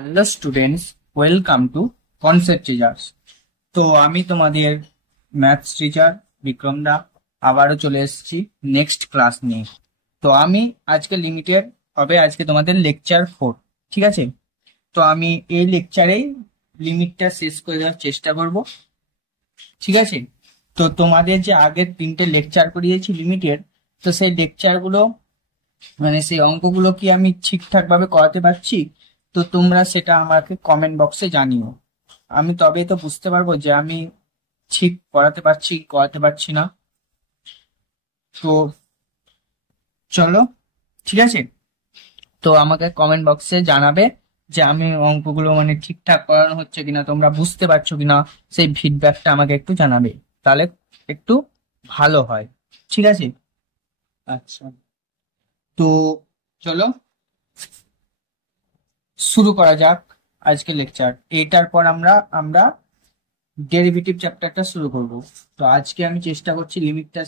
Hello students, welcome to concept teachers. তো আমি তোমাদের ম্যাথস টিচার বিক্রম দা আবারও চলে এসেছি নেক্সট ক্লাস নিয়ে। তো আমি আজকে লিমিটেড হবে আজকে তোমাদের লেকচার 4, ঠিক আছে? তো আমি এই লেকচারেই লিমিটটা শেষ করে দেওয়ার চেষ্টা করব, ঠিক আছে? তো তোমাদের যে আগের 3টে লেকচার করিয়েছি লিমিটেড, তো সেই লেকচারগুলো মানে সেই অঙ্কগুলো কি আমি ঠিকঠাক ভাবে করাতে পারছি? তো তোমরা সেটা আমাকে কমেন্ট বক্সে জানিও। আমি তবেই তো বুঝতে পারবো যে আমি ঠিক করাতে পারছি না। তো চলো, ঠিক আছে? তো আমাকে কমেন্ট বক্সে জানাবে যে আমি অঙ্কগুলো মানে ঠিকঠাক করানো হচ্ছে কিনা, তোমরা বুঝতে পারছো কিনা, সেই ফিডব্যাকটা আমাকে একটু জানাবে, তাহলে একটু ভালো হয়, ঠিক আছে? আচ্ছা, তো চলো শুরু করা যাক আজকে লেকচার। এটার পর আমরা আমরা ডেরিভেটিভ চ্যাপ্টারটা শুরু করব। তো আজকে আমি চেষ্টা করছি লিমিটটা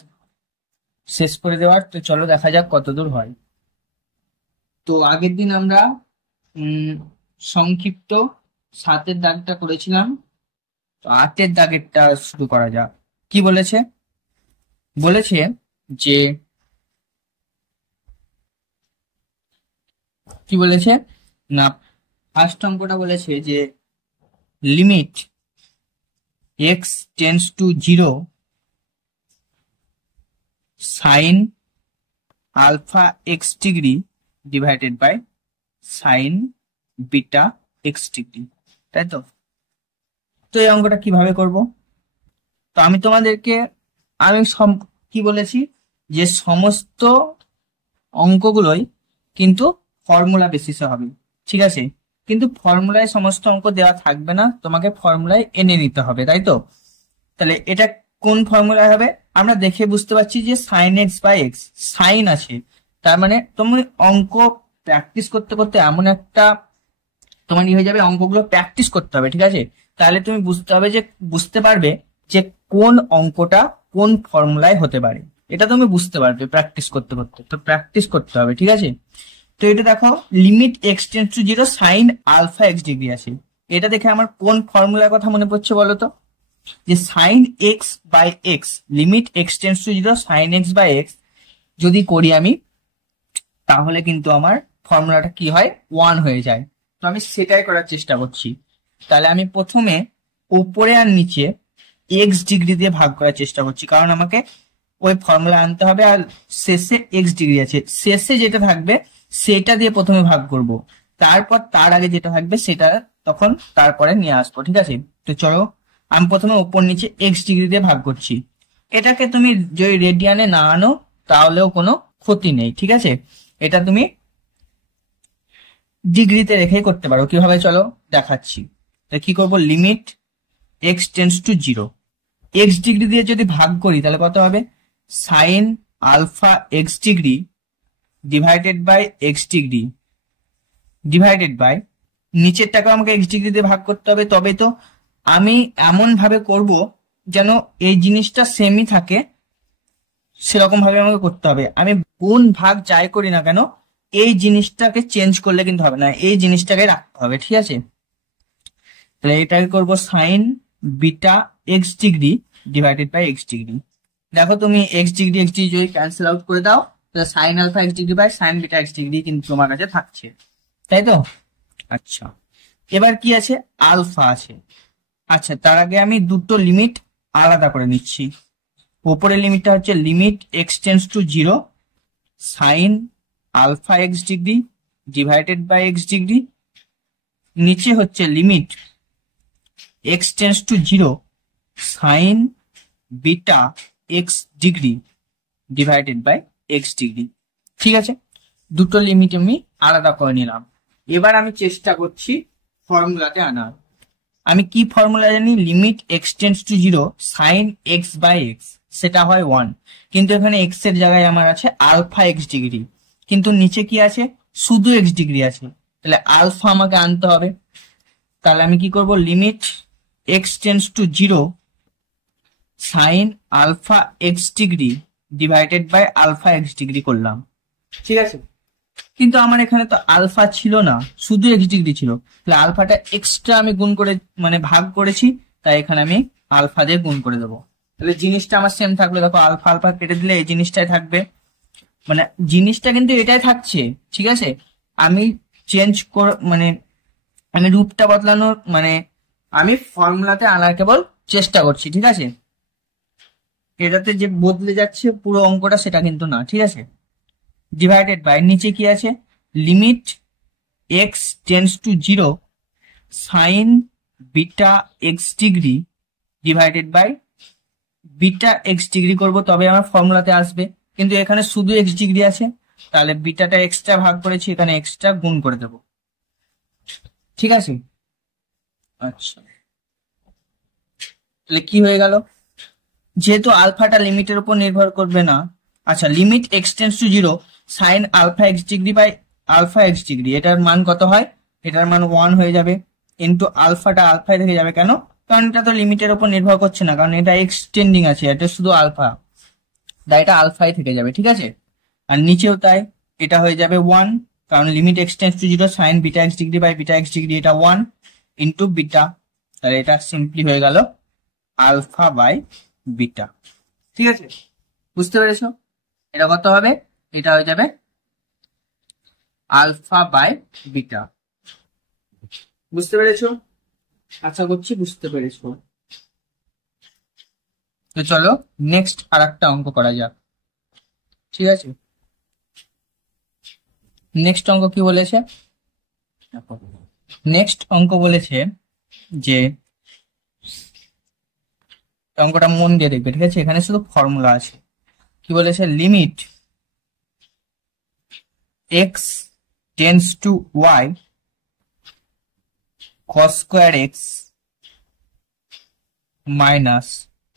শেষ করে দেওয়ার। তো চলো দেখা যাক কতদূর হয়। তো আগের দিন আমরা উম সংক্ষিপ্ত 7-এর দাগটা করেছিলাম। তো 8-এর দাগেরটা শুরু করা যাক। কি বলেছে? বলেছে যে কি বলেছে না, ফার্স্ট অঙ্কটা বলেছে যে limit x tends to 0 sine alpha x degree divided by sine beta X degree, তাই তো? তো এই অঙ্কটা কিভাবে করব? তো আমি তোমাদেরকে কি বলেছি যে সমস্ত অঙ্কগুলোই কিন্তু ফর্মুলা বেসিসে হবে, ঠিক আছে? কিন্তু ফর্মুলায় সমস্ত অঙ্ক দেওয়া থাকবে না, তোমাকে ফর্মুলায় এনে নিতে হবে, তাই তো? তাহলে এটা কোন ফর্মুলায় হবে? আমরা দেখে বুঝতে পারছি যে sine x by X, sine আছে, তার মানে তুমি অঙ্ক প্র্যাকটিস করতে করতে এমন একটা তোমার হয়ে যাবে, অঙ্কগুলো প্র্যাকটিস করতে হবে, ঠিক আছে? তাহলে তুমি বুঝতে পারবে যে কোন অঙ্কটা কোন ফর্মুলায় হতে পারে। এটা তুমি বুঝতে পারবে প্র্যাকটিস করতে করতে। তো প্র্যাকটিস করতে হবে, ঠিক আছে? তো এটা দেখো, limit x tends to 0 sine alpha x degree আছে। এটা দেখে আমার কোন ফর্মুলার কথা মনে পড়ছে বলো তো? যে sine x by X, limit x tends to 0 sine x by X যদি করি আমি, তাহলে কিন্তু আমার ফর্মুলাটা কি হয়, 1 হয়ে যায়। তো আমি সেটাই করার চেষ্টা করছি। তাহলে আমি প্রথমে উপরে আর নিচে এক্স ডিগ্রি দিয়ে ভাগ করার চেষ্টা করছি, কারণ আমাকে ওই ফর্মুলা আনতে হবে। আর শেষে এক্স ডিগ্রি আছে, শেষে যেটা থাকবে সেটা দিয়ে প্রথমে ভাগ করব, তারপর তার আগে যেটা থাকবে সেটা তখন তারপরে নিয়ে আসবো, ঠিক আছে? তো চলো, আমি প্রথমে উপর নিচে এক্স ডিগ্রি দিয়ে ভাগ করছি। এটাকে তুমি যদি রেডিয়ানে না আনো তাহলেও কোনো ক্ষতি নেই, ঠিক আছে? এটা তুমি ডিগ্রিতে রেখে করতে পারো। কিভাবে চলো দেখাচ্ছি। তো কি করব, limit x tends to 0 x degree দিয়ে যদি ভাগ করি তাহলে কত হবে, sine alpha x degree divided by x degree divided by, নিচেরটাকে আমাকে এক্স ডিগ্রি দিয়ে ভাগ করতে হবে। তবে তো আমি এমন ভাবে করব যেন এই জিনিসটা সেমই থাকে, সেরকম ভাবে আমাকে করতে হবে। আমি কোন ভাগ যাই করি না কেন, এই জিনিসটাকে চেঞ্জ করলে কিন্তু হবে না, এই জিনিসটাকে রাখতে হবে, ঠিক আছে? তাহলে এটাকে করবো sine beta X degree divided by x degree. দেখো তুমি এক্স ডিগ্রি যদি ক্যান্সেল আউট করে দাও, তাহলে sine alpha x degree by sine beta X degree কিন্তু তোমার কাছে থাকছে, তাই তো? আচ্ছা, এবার কি আছে, আলফা আছে। আচ্ছা, তার আগে আমি দুটো লিমিট আলাদা করে নিচ্ছি। উপরের লিমিটটা হচ্ছে limit x tends to 0 sine alpha x degree divided by x degree, নিচে হচ্ছে limit x tends to 0 sine beta X degree divided by x degree, ঠিক আছে? দুটো লিমিট আমি আলাদা করে নিলাম। এবার আমি চেষ্টা করছি ফর্মুলাতে আনার। আমি কি ফর্মুলা জানি, limit x tends to 0 sine x by X, সেটা হয় 1। কিন্তু এখানে এক্স এর জায়গায় আমার আছে আলফা এক্স ডিগ্রি, কিন্তু নিচে কি আছে, শুধু এক্স ডিগ্রি আছে, তাহলে আলফা আমাকে আনতে হবে। তাহলে আমি কি করব, limit x tends to 0 sine alpha x degree divided by alpha x degree করলাম, ঠিক আছে? কিন্তু আমার এখানে তো আলফা ছিল না, শুধু এক্স ডিগ্রি ছিল, তাহলে আলফাটা এক্সট্রা আমি গুণ করে মানে ভাগ করেছি, তাই এখানে আমি আলফা দিয়ে গুণ করে দেবো। তাহলে জিনিসটা আমার সেম থাকলো, দেখো আলফা আলফা কেটে দিলে এই জিনিসটাই থাকবে, মানে জিনিসটা কিন্তু এটাই থাকছে, ঠিক আছে। আমি চেঞ্জ মানে আমি রূপটা বদলানোর মানে আমি ফর্মুলাতে আনার কেবল চেষ্টা করছি, ঠিক আছে। এটাতে যে বদলে যাচ্ছে পুরো অঙ্কটা সেটা কিন্তু না, ঠিক আছে। ডিভাইডেড বাই নিচে কি আছে, limit x tends to 0 sine beta X degree divided by beta X degree করবো তবে আমার ফর্মুলাতে আসবে, কিন্তু এখানে শুধু এক্স ডিগ্রি আছে, তাহলে বিটাটা এক্সট্রা ভাগ করেছি, এখানে এক্সট্রা গুণ করে দেবো, ঠিক আছে। আচ্ছা, তাহলে কি হয়ে গেল, যেহেতু আলফাটা লিমিটের উপর নির্ভর করবে না, আচ্ছা limit x tends to 0 sine alpha x degree by alpha x degree, এটার মান কত হয়, এটার মান 1 হয়ে যাবে, ইন্টু আলফাটা আলফায় থেকে যাবে, কেন, কারণ এটা তো লিমিটের উপর নির্ভর করছে না, কারণ এটা এক্সটেন্ডিং আছে, এটা শুধু আলফা, তাই এটা আলফাই থেকে যাবে, ঠিক আছে। আর নিচেও তাই, এটা হয়ে যাবে 1, কারণ limit x tends to 0 sine beta X degree by beta X degree, এটা 1 ইন্টু বিটা, তাহলে এটা সিম্পলি হয়ে গেল আলফা বাই বিটা, ঠিক আছে। বুঝতে পেরেছো, এটা কত হবে, এটা হয়ে যাবে আলফা বাই বিটা। বুঝতে পেরেছো, আশা করছি বুঝতে পেরেছো। তো চলো নেক্সট আর একটা অঙ্ক করা যাক, ঠিক আছে। নেক্সট অঙ্ক কি বলেছে, নেক্সট অঙ্ক বলেছে যে অঙ্কটা মন দিয়ে দেখবে, ঠিক আছে, এখানে শুধু ফর্মুলা আছে। কি বলেছে, limit x tends to Y cos square X minus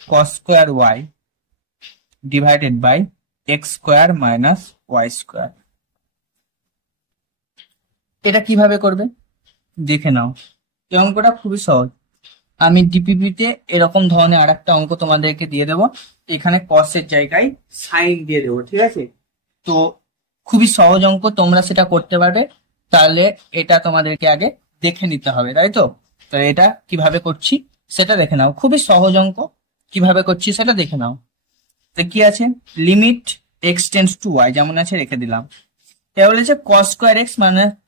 cos square Y divided by X square minus Y square. এটা কিভাবে করবে দেখে নাও, এই অঙ্কটা খুবই সহজ। আমি ডিপিপিতে এরকম ধরনের আর একটা অঙ্ক তোমাদেরকে দিয়ে দেবো, এখানে cos এর জায়গায় সাইন দিয়ে দেবো, ঠিক আছে। তো খুবই সহজ অঙ্ক, তোমরা সেটা করতে পারবে, তাহলে এটা তোমাদেরকে আগে দেখে নিতে হবে, তাই তো। তাহলে এটা কিভাবে করছি সেটা দেখে নাও, খুবই সহজ অঙ্ক, কিভাবে করছি সেটা দেখে নাও। তো কি আছে, limit x tends to Y যেমন আছে রেখে দিলাম, এটা বলেছে cos square X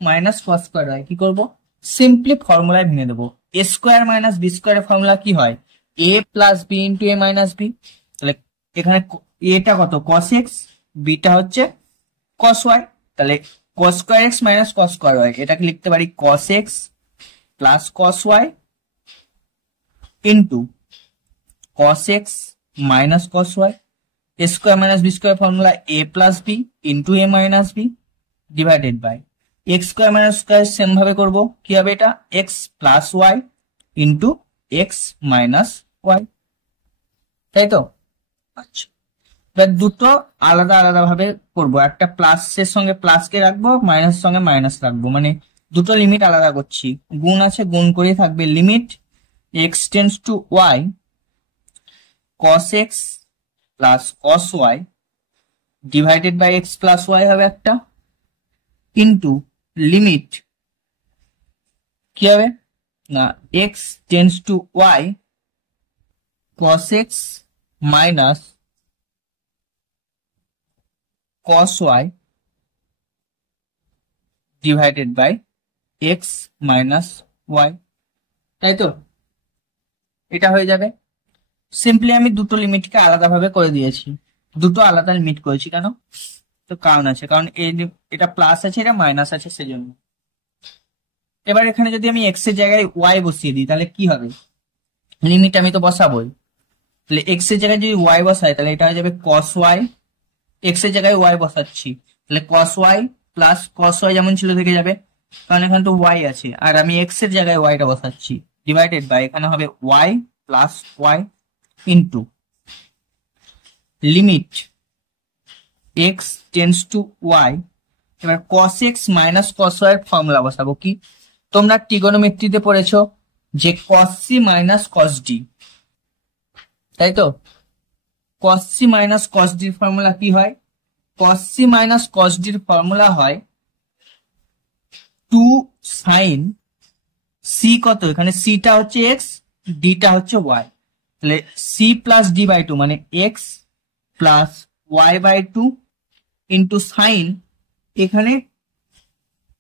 minus cos square Y, কি করবো, সিম্পলি ফর্মুলায় ভেঙে দেবো। এ স্কোয়ার মাইনাস বি স্কোয়ারের ফর্মুলা কি হয়, A plus B into A minus B, তাহলে এখানে এটা কত cos এক্স, বিটা হচ্ছে cos ওয়াই, তাহলে cos square X minus cos square Y, এটাকে লিখতে পারি cos x plus cos Y into cos x minus cos Y, A square minus B square formula A plus B into A minus B divided by X square minus square same ভাবে করবো, কি হবে এটা X plus Y into X minus Y, তাই তো। আচ্ছা, এবার দুটো আলাদা আলাদা ভাবে করবো, একটা প্লাসের সঙ্গে প্লাস কে রাখবো, মাইনাস সঙ্গে মাইনাস রাখবো, মানে দুটো লিমিট আলাদা করছি, গুণ আছে গুণ করে থাকবে, limit x tends to Y cos x plus cos y divided by x plus y হবে একটা, ইন্টু লিমিট কি হবে না x tends to Y cos x minus cos y divided by x minus Y, তাই তো। এটা হয়ে যাবে, সিম্পলি আমি দুটো লিমিটকে আলাদাভাবে করে দিয়েছি, দুটো আলাদা লিমিট করেছি কেন, তো কারণ আছে, কারণ এটা প্লাস আছে এটা মাইনাস আছে সেজন্য। এবার এখানে যদি আমি এক্স এর জায়গায় ওয়াই বসিয়ে দিই তাহলে কি হবে, লিমিট আমি তো বসাবোই, তাহলে এক্স এর জায়গায় যদি ওয়াই বসাই তাহলে এটা হয়ে যাবে cos ওয়াই, এক্স এর জায়গায় ওয়াই বসাচ্ছি, তাহলে cos y plus cos y যেমন ছিল থেকে যাবে, কারণ এখানে তো ওয়াই আছে, আর আমি এক্স এর জায়গায় ওয়াইটা বসাচ্ছি, ডিভাইডেড বাই এখানে হবে y plus Y into limit x tends to y, এবার cos x minus cos y এর ফর্মুলা বসাবো, কি তোমরা ট্রিগোনোমেট্রিতে পড়েছো যে cos c minus cos d, তাই তো। cos সি মাইনাস cos ডির ফর্মুলা কি হয়, cos সি মাইনাস cos ডির ফর্মুলা হয় টু সাইন সি কত, এখানে সিটা হচ্ছে এক্স, ডিটা হচ্ছে ওয়াই, তাহলে c plus d by two মানে x plus y by two into sine, এখানে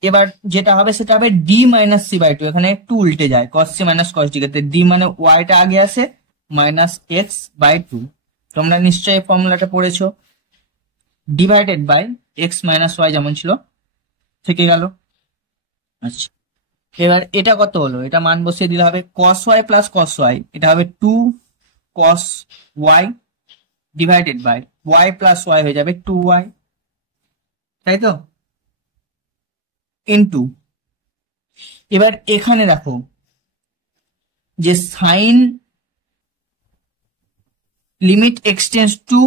এবার যেটা হবে সেটা হবে d minus c by two, এখানে একটু উল্টে যায় cos c minus cos d ক্ষেত্রে ডি মানে ওয়াইটা আগে আসে মাইনাস এক্স বাই টু, তোমরা নিশ্চয়ই ফর্মুলাটা পড়েছো, divided by x minus y যেমন ছিল থেকে গেল। আচ্ছা এবার এটা কত হলো, এটা মান বসিয়ে দিলে হবে cos y plus cos y, এটা হবে two cos y divided by y plus y হয়ে যাবে টু ওয়াই, তাই তো, ইনটু এবার এখানে দেখো যে sine limit x tends to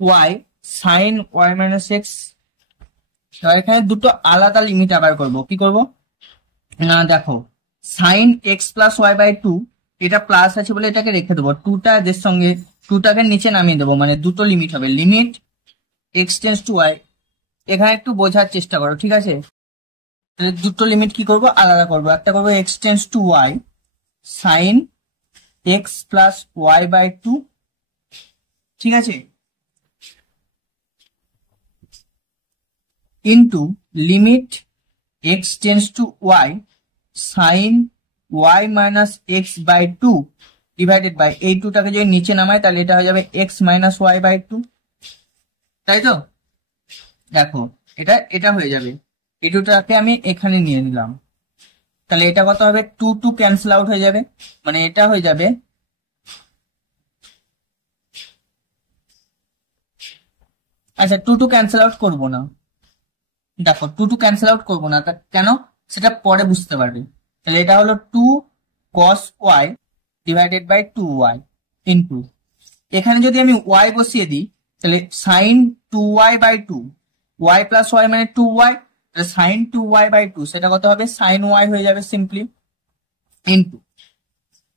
y sine y minus x, এখানে দুটো আলাদা লিমিট আবার করব, কি করব না দেখো sine x plus y by two, এটা প্লাস আছে বলে এটাকে রেখে দেবো, টুটা এদের সঙ্গে টুটাকে নিচে নামিয়ে দেবো, মানে দুটো লিমিট হবে, limit x tends to y, এখানে একটু বোঝার চেষ্টা করো ঠিক আছে, তাহলে দুটো লিমিট কি করব আলাদা করব, একটা করবো x tends to y sine x plus y by two, ঠিক আছে, into limit x tends to y sine y minus x by two divided by এই টুটাকে যদি নিচে নামায় তাহলে এটা হয়ে যাবে x minus y by two, তাই তো, দেখো এটা এটা হয়ে যাবে, এই টুটাকে আমি এখানে নিয়ে নিলাম, তাহলে এটা কত হবে টু টু ক্যান্সেল আউট হয়ে যাবে, মানে এটা হয়ে যাবে আচ্ছা টু টু ক্যান্সেল আউট করবো না, দেখো টু টু ক্যান্সেল আউট করবো না, তা কেন সেটা পরে বুঝতে পারবে, তাহলে এটা হলো two cos y divided by two y into এখানে যদি আমি ওয়াই বসিয়ে দিই তাহলে sine two y by two, y plus y মানে টু ওয়াই, তাহলে sine two y by two সেটা কত হবে সাইন ওয়াই হয়ে যাবে সিম্পলি, ইন্টু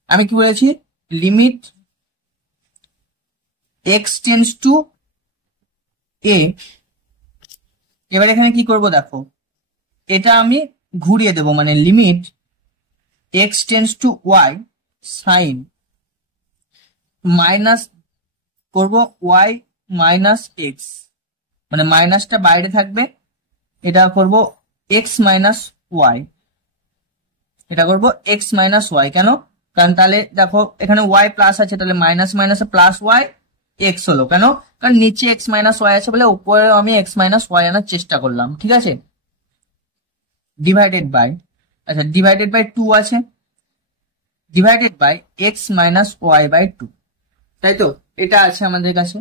আমি কি বলেছি লিমিট এক্স টেন্স টু এ, এবার এখানে কি করব দেখো এটা আমি ঘুরিয়ে দেব, মানে limit x tends to y sine minus করব ওয়াই মাইনাস এক্স, মানে মাইনাসটা বাইরে থাকবে, এটা করব এক্স মাইনাস ওয়াই, এটা করব এক্স মাইনাস ওয়াই, কেন কারণ তাহলে দেখো এখানে ওয়াই প্লাস আছে, তাহলে মাইনাস মাইনাসে প্লাস ওয়াই এক্স হলো, কেন কারণ নিচে এক্স মাইনাস ওয়াই আছে বলে উপরে আমি এক্স মাইনাস ওয়াই আনার চেষ্টা করলাম, ঠিক আছে, ডিভাইডেড বাই আচ্ছা ডিভাইডেড বাই টু আছে, divided by x minus y by two, তাই তো, এটা আছে আমাদের কাছে,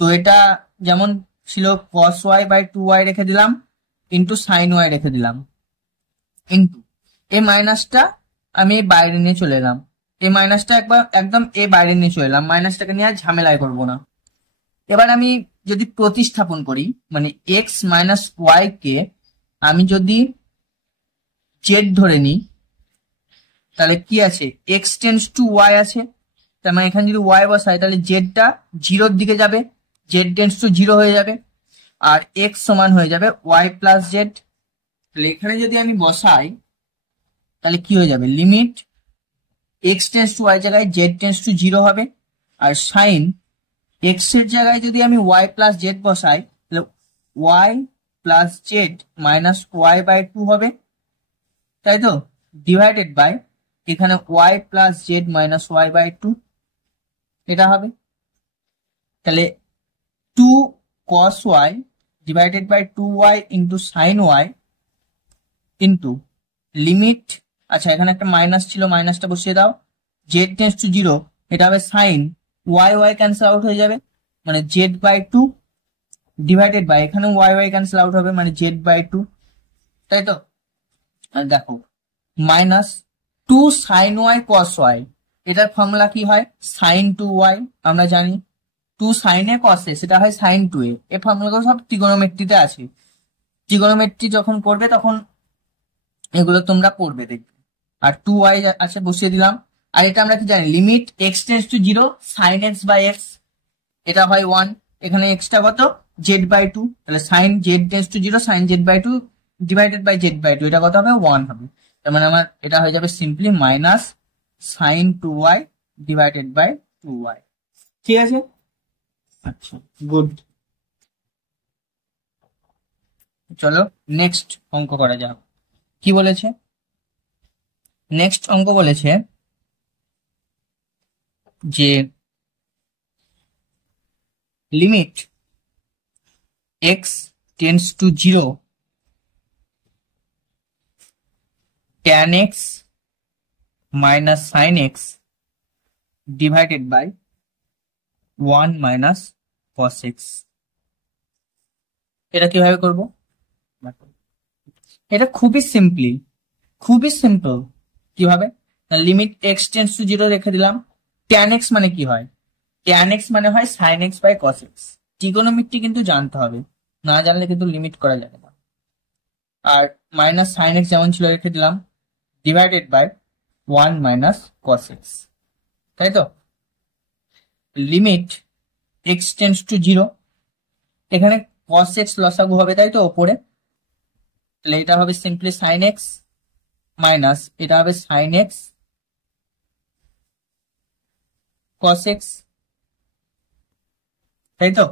তো এটা যেমন ছিল cos y by two y রেখে দিলাম ইন্টু সাইন ওয়াই রেখে দিলাম, ইন্টু এই মাইনাসটা আমি বাইরে নিয়ে চলে এলাম, এই মাইনাসটা একবার একদম এই বাইরে নিয়ে চলে এলাম, মাইনাসটাকে নিয়ে আর ঝামেলায় করবো না, এবার আমি যদি প্রতিস্থাপন করি মানে এক্স মাইনাস ওয়াই কে আমি যদি জেড ধরে নিই তাহলে কি আছে এক্স টেন্স টু ওয়াই আছে, তার মানে এখানে যদি ওয়াই বসাই তাহলে জেডটা জিরোর দিকে যাবে, জেড টেন্স টু জিরো হয়ে যাবে, আর এক্স সমান হয়ে যাবে ওয়াই প্লাস জেড, তাহলে এখানে যদি আমি বসাই তাহলে কি হয়ে যাবে limit x tends to y জায়গায় জেড টেন্স টু জিরো হবে, আর সাইন এক্স এর জায়গায় যদি আমি ওয়াই প্লাস জেড বসাই তাহলে y plus z minus y by two হবে, তাই তো, ডিভাইডেড বাই এখানে y plus z minus y by two, এটা হবে, তাহলে two cos y divided by two y into sine y into limit আচ্ছা এখানে একটা মাইনাস ছিল মাইনাসটা বসিয়ে দাও, জেড টেন্স টু জিরো, এটা হবে sine y y cancel out হয়ে যাবে মানে z by two divided by এখানে ওয়াই ওয়াই ক্যান্সেল আউট হবে মানে জেড বাই টু, তাই তো, আর দেখো minus two sine y cos y, এটার ফর্মুলা কি হয় সাইন টু ওয়াই, আমরা জানি টু সাইন এ কস এ সেটা হয় সাইন টু এ, এই ফর্মুলাগুলো সব ট্রিগোনোমেট্রিতে আছে, ট্রিগোনোমেট্রি যখন করবে তখন এগুলো তোমরা পড়বে দেখবে, আর টু ওয়াই আছে বসিয়ে দিলাম, আর এটা আমরা কি জানি limit x tends to zero sine x by x, এটা হয় ওয়ান, এখানে এক্সটা কত z/2, তাহলে sine z tends to 0 sine z/2 divided by z/2, এটা কত হবে 1 হবে। তার মানে আমার এটা হয়ে যাবে simply minus sine 2y divided by 2y। ঠিক আছে, আচ্ছা গুড। চলো নেক্সট অঙ্ক করা যাক। কি বলেছে, নেক্সট অঙ্ক বলেছে যে limit x tends to 0 tan x minus sine x divided by 1 minus cos x। এটা কিভাবে করব, এটা খুবই সিম্পল। কিভাবে, লিমিট x টেন্স টু 0 রেখে দিলাম। tan x মানে কি হয়, tan x মানে হয় sin x by cos x। Trigonometry কিন্তু জানতে হবে, না জানলে কিন্তু লিমিট করা যাবে না। আর মাইনাস সাইন x যেমন ছিল রেখে দিলাম, divided by 1 minus cos x, তাই তো। লিমিট x টেন্স টু 0, এখানে cos x লসাগু হবে তাই তো ওপরে, তাহলে এটা হবে সিম্পলি সাইন x মাইনাস এটা হবে সাইন x cos x, তাই তো,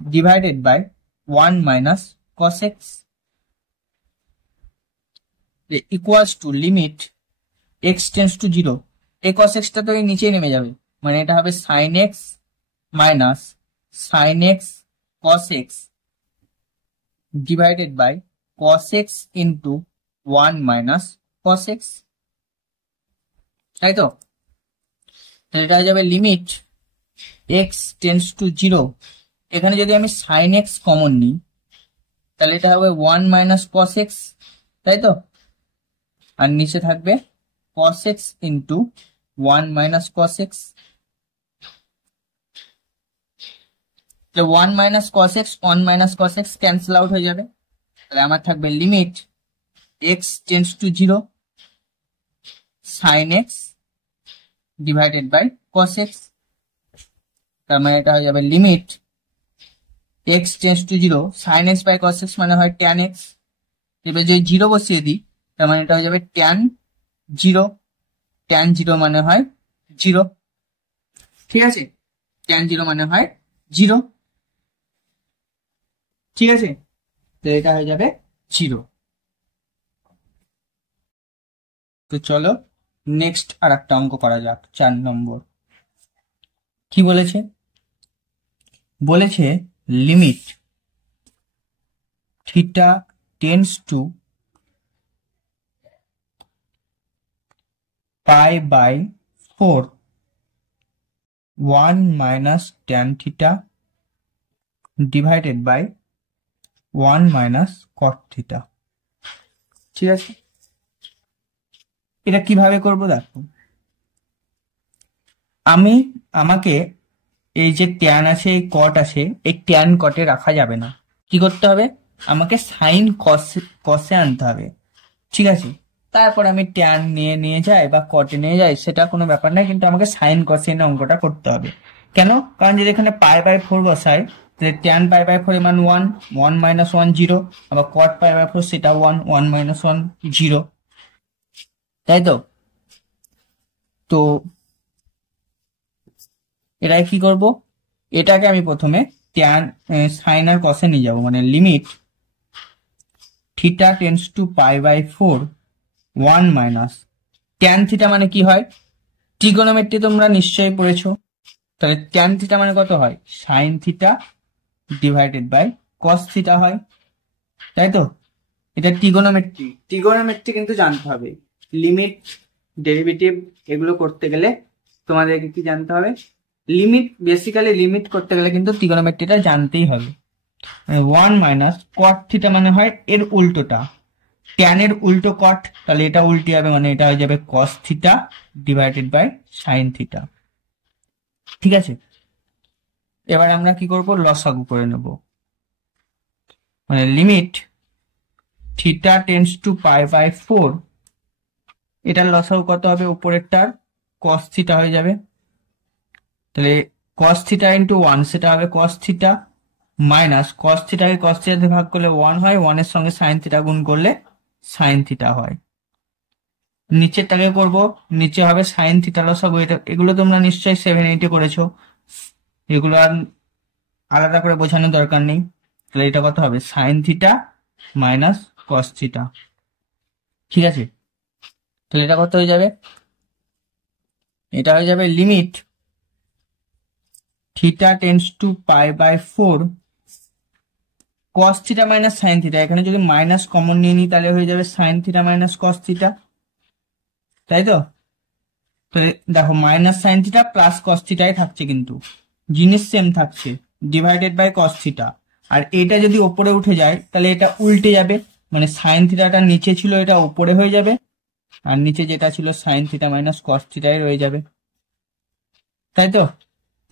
divided by 1 minus cos x equals to limit x tends to 0, এই cos x টা তো এই নিচেই নেমে যাবে, মানে এটা হবে sine x minus sine x cos x divided by cos x into 1 minus cos x, তাই তো। তাহলে এটা হয়ে যাবে লিমিট x টেন্স টু 0, এখানে যদি আমি সাইন x কমন নিই তাহলে এটা হবে 1 মাইনাস cos x, তাই তো। আর নিচে থাকবে cos x into 1 minus cos x, 1 minus cos x 1 minus cos x cancel out হয়ে যাবে। তাহলে আমার থাকবে limit x tends to 0 sine x divided by cos x, তার মানে এটা হয়ে যাবে limit x tends to 0 sine x by cos x মানে হয় tan x, এবার যদি 0 বসিয়ে দিই তার মানে এটা হয়ে যাবে tan 0 মানে হয় 0, ঠিক আছে, tan 0 মানে হয় 0, ঠিক আছে, তো এটা হয়ে যাবে 0। তো চলো নেক্সট আর একটা অঙ্ক করা যাক, 4 নম্বর। কি বলেছে, বলেছে limit theta tends to pi by 4 1 minus tan theta divided by 1 minus cot theta. ঠিক আছে, এটা কিভাবে করবো দেখো, আমাকে এই যে ট্যান আছে এই কট আছে, এই ট্যান কটে রাখা যাবে না, কি করতে হবে, আমাকে সাইন কসে আনতে হবে। ঠিক আছে, তারপর আমি ট্যান নিয়ে যাই বা কটে নিয়ে যাই সেটা কোনো ব্যাপার নাই, কিন্তু আমাকে সাইন কসে এনে অঙ্কটা করতে হবে। কেন, কারণ যদি এখানে পাই বাই 4 বসাই তাহলে ট্যান পাই বাই 4 এর মান 1, 1 মাইনাস 1 0, আবার কট পাই বাই 4 সেটা 1, 1 মাইনাস 1 0, তাই তো। তো এটাই কি করব, এটাকে আমি প্রথমে ট্যান সাইন আর কসে নিয়ে যাব, মানে limit theta tends to pi by 4 1 minus tan theta মানে কি হয়, ট্রিগোনোমেট্রি তোমরা নিশ্চয়ই পড়েছো, তাহলে ট্যান থিটা মানে কত হয়, sine theta divided by cos theta হয়, তাই তো। এটা ট্রিগোনোমেট্রি কিন্তু জানতে হবে, লিমিট ডেরিভেটিভ এগুলো করতে গেলে তোমাদেরকে কি জানতে হবে, বেসিক্যালি লিমিট করতে গেলে কিন্তু ট্রিগোনোমেট্রিটা জানতেই হবে। 1 মাইনাস কট থিটা মানে হয় এর উল্টোটা, ট্যান এর উল্টো কট, তাহলে এটা উল্টে যাবে, মানে এটা হয়ে যাবে cos theta divided by sine theta. ঠিক আছে, এবার আমরা কি করব, লসাগু করে নেব, মানে limit theta tends to pi by 4, এটার লসাগু কত হবে, উপরেরটার কস থিটা হয়ে যাবে, তাহলে কস থিটা ইন্টু 1 সেটা হবে কস থিটা মাইনাস কস থিটাকে কস থিটাতে ভাগ করলে 1 হয়, 1 এর সঙ্গে সাইন থিটা গুণ করলে সাইন থিটা হয়। নিচেরটাকে করব, নিচে হবে সাইন থিটা লসাগু। এটা এগুলো তোমরা নিশ্চয়ই 7-8 করেছো, এগুলো আর আলাদা করে বোঝানোর দরকার নেই। তাহলে এটা কত হবে, sine theta minus cos theta. ঠিক আছে, তাহলে এটা কত হয়ে যাবে, এটা হয়ে যাবে limit theta tends to π/4 cos theta minus sine theta. এখানে যদি মাইনাস কমন নিয়ে নিই তাহলে হয়ে যাবে sine theta minus cos theta, তাই তো? তাহলে দেখো minus sine theta plus cos থিটাই থাকছে, কিন্তু জিনিস সেম থাকছে, ডিভাইডেড বাই কস থিটা। আর এটা যদি ওপরে উঠে যায় তাহলে এটা উল্টে যাবে, মানে সাইন থিটাটা নিচে ছিল এটা ওপরে হয়ে যাবে, আর নিচে যেটা ছিল সাইন থিটা মাইনাস কস থিটাই রয়ে যাবে, তাই তো?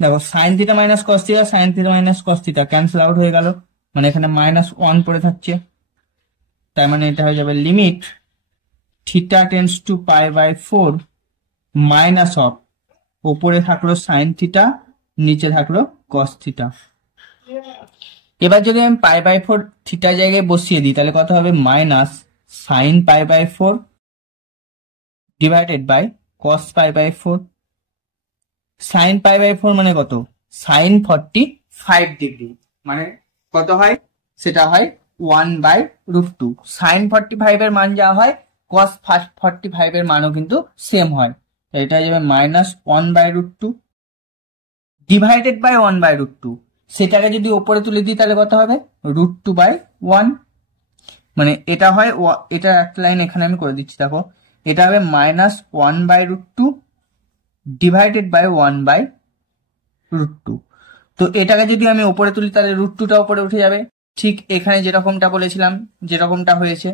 দেখো sign theta minus cos theta, sine theta minus cos theta cancel out হয়ে গেল, মানে এখানে -1 পড়ে থাকছে। তার মানে এটা হয়ে যাবে limit theta tends to π/4 minus of, ওপরে থাকলো সাইন থিটা, নিচে থাকলো কস থিটা। এবার যদি আমি π/4 থিটা জায়গায় বসিয়ে দিই তাহলে কত হবে, minus sine π/4 divided by cos π/4। Sine π/4 মানে কত, সাইন 45 ডিগ্রি, মানে কত হয়, সেটা হয় 1/√2। সাইন 45 এর মান যা হয় কস 45 এর মানও কিন্তু সেম হয়, এটা যাবে -1/√2 ডিভাইডেড বাই 1/√2। সেটাকে যদি ওপরে তুলে দিই তাহলে কত হবে, √2/1, মানে এটা হয়, এটা একটা লাইন এখানে আমি করে দিচ্ছি, দেখো এটা হবে -1/√2 ডিভাইডেড বাই 1/√2। তো এটাকে যদি আমি ওপরে তুলি তাহলে √2টা উপরে উঠে যাবে, ঠিক এখানে যেরকমটা বলেছিলাম যেরকমটা হয়েছে।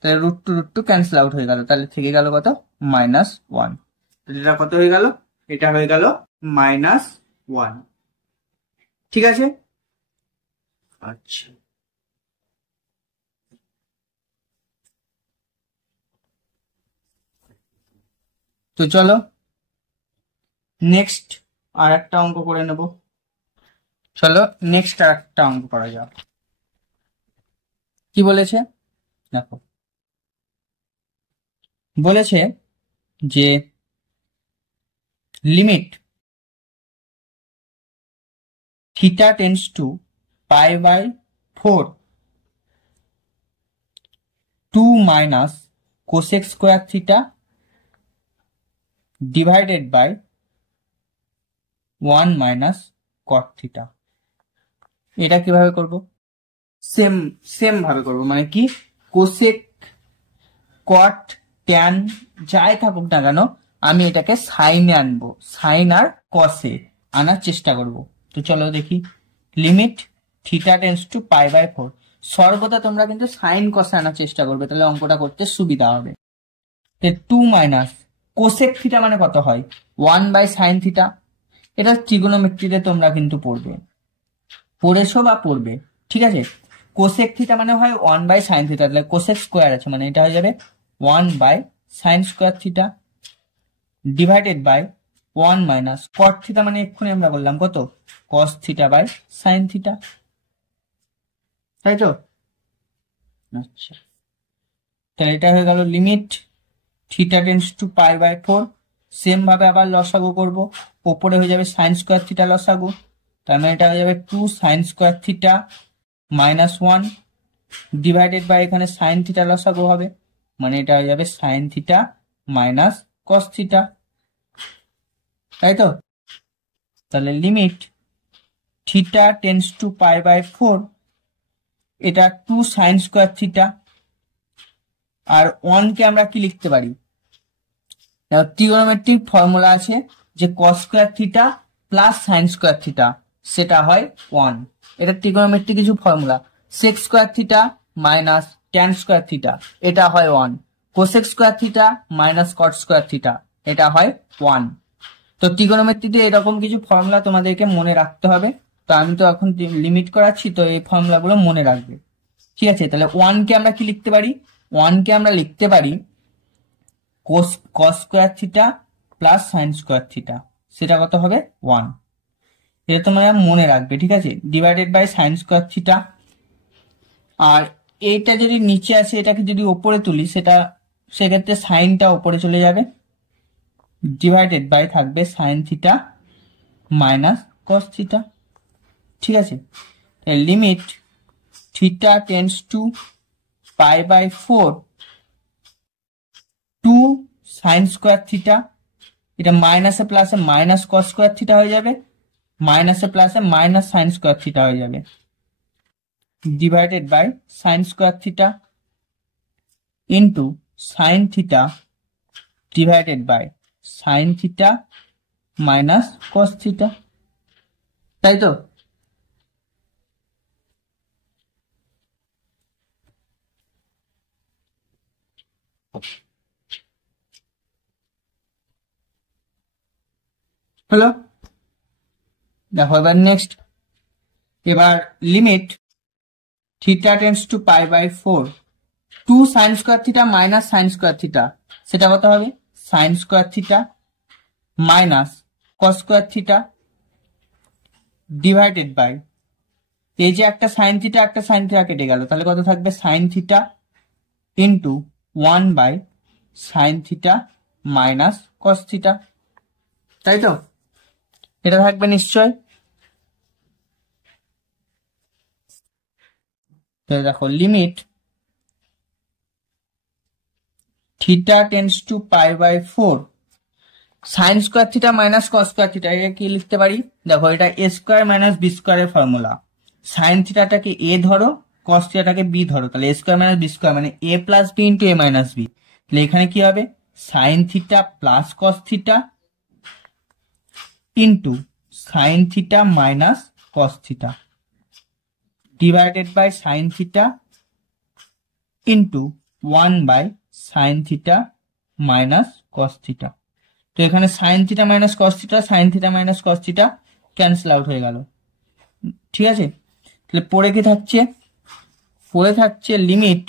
তাহলে √2 ক্যান্সেল আউট হয়ে গেল, তাহলে থেকে গেল কত, -1। এটা কত হয়ে গেল, এটা হয়ে গেল -1। ঠিক আছে, আচ্ছা তো চলো নেক্সট আর একটা অঙ্ক করে নেব। চলো নেক্সট আর একটা অঙ্ক করা যাক। কি বলেছে দেখো, বলেছে যে limit theta tends to π/4 2 minus cosec square theta divided by 1 minus cot theta. এটা কিভাবে করব, সেম ভাবে করব, মানে কি কোসেক কট ট্যান যাই থাকুক না কেন আমি এটাকে সাইনে আনবো, সাইন আর কসে আনার চেষ্টা করব। তো চলো দেখি, লিমিট থিটা টেন্ডস টু π/4, সর্বদা তোমরা কিন্তু সাইন কসে আনার চেষ্টা করবে, তাহলে অঙ্কটা করতে সুবিধা হবে। 2 মাইনাস কোসেক থিটা মানে কত হয়, 1/sin থিটা। এটা ট্রিগোনোমেট্রিতে তোমরা কিন্তু পড়েছো বা পড়বে, ঠিক আছে। কোসেক থিটা মানে হয় 1/sin থিটা, তাহলে কোসেক স্কোয়ার আছে, মানে এটা হয়ে যাবে 1/sin square theta divided by 1 minus cot theta, মানে এক্ষুনি আমরা বললাম কত, cos theta by sine theta, তাই তো? আচ্ছা, তাহলে এটা হয়ে গেল limit theta tends to π/4। Same ভাবে আবার লসাগু করব, ওপরে হয়ে যাবে সাইন স্কোয়ার থিটা লসাগু, তার মানে এটা হয়ে যাবে 2 sine square theta minus 1 divided by এখানে সাইন থিটা লসাগু হবে, মানে এটা হয়ে যাবে sine theta minus cos theta, তাই তো? তাহলে লিমিট থিটা টেন্ডস টু π/4, এটা 2 সাইন স্কোয়ার থিটা, আর 1 কে আমরা কি লিখতে পারি, ট্রিগোনোমেট্রিক ফর্মুলা আছে যে cos square theta plus sine square theta, সেটা হয় 1। এটা ট্রিগোনোমেট্রিক কিছু formula, sec square theta minus tan square theta, এটা হয় 1। Cosec square theta minus cot square theta, এটা হয় 1। তো ট্রিগোনোমেট্রিতে এরকম কিছু ফর্মুলা তোমাদেরকে মনে রাখতে হবে। তো আমি তো এখন লিমিট করাচ্ছি, তো এই ফর্মুলাগুলো মনে রাখবে, ঠিক আছে। তাহলে 1 কে আমরা কি লিখতে পারি, 1 কে আমরা লিখতে পারি কস square theta plus sine square theta, সেটা কত হবে 1। এটা তোমরা মনে রাখবে, ঠিক আছে, divided by sine square theta. আর এইটা যদি নিচে আসে, এটাকে যদি ওপরে তুলি, সেক্ষেত্রে সাইনটা ওপরে চলে যাবে, ডিভাইডেড বাই থাকবে sine theta minus cos theta. ঠিক আছে, limit theta tends to pi by 4 two sine square theta, এটা মাইনাসে প্লাসে মাইনাস কস স্কোয়ার থিটা হয়ে যাবে, মাইনাসে প্লাসে মাইনাস সাইন স্কোয়ার থিটা হয়ে যাবে, divided by sine square theta into sine theta divided by sine theta minus cos theta. তাই তো? হলো? দেখো এবার নেক্সট, এবার limit theta tends to pi by 4 two sine square theta minus sine square theta, সেটা কত হবে? Sine square theta minus cos square theta divided by, এই যে একটা সাইন থিটা কেটে গেল, তাহলে কত থাকবে? Sine theta into 1 by sine theta minus cos theta. তাই তো? এটা থাকবে নিশ্চয়। তো দেখো limit theta tends to pi by 4 sine square theta minus cos square theta, এটা কি লিখতে পারি? দেখো এটা এ স্কোয়ার মাইনাস বি স্কোয়ারের ফর্মুলা। সাইন থিটাটাকে এ ধরো, কস থিটাটাকে বি ধরো, তাহলে a square minus B square মানে a plus B into A minus B. তাহলে এখানে কি হবে? Sine theta plus cos theta into sine theta minus cos theta divided by sine theta into 1 by sine theta minus cos theta. তো এখানে sine theta minus cos theta, sine theta minus cos theta cancel out হয়ে গেল। ঠিক আছে, তাহলে পরে কি থাকছে? পরে থাকছে limit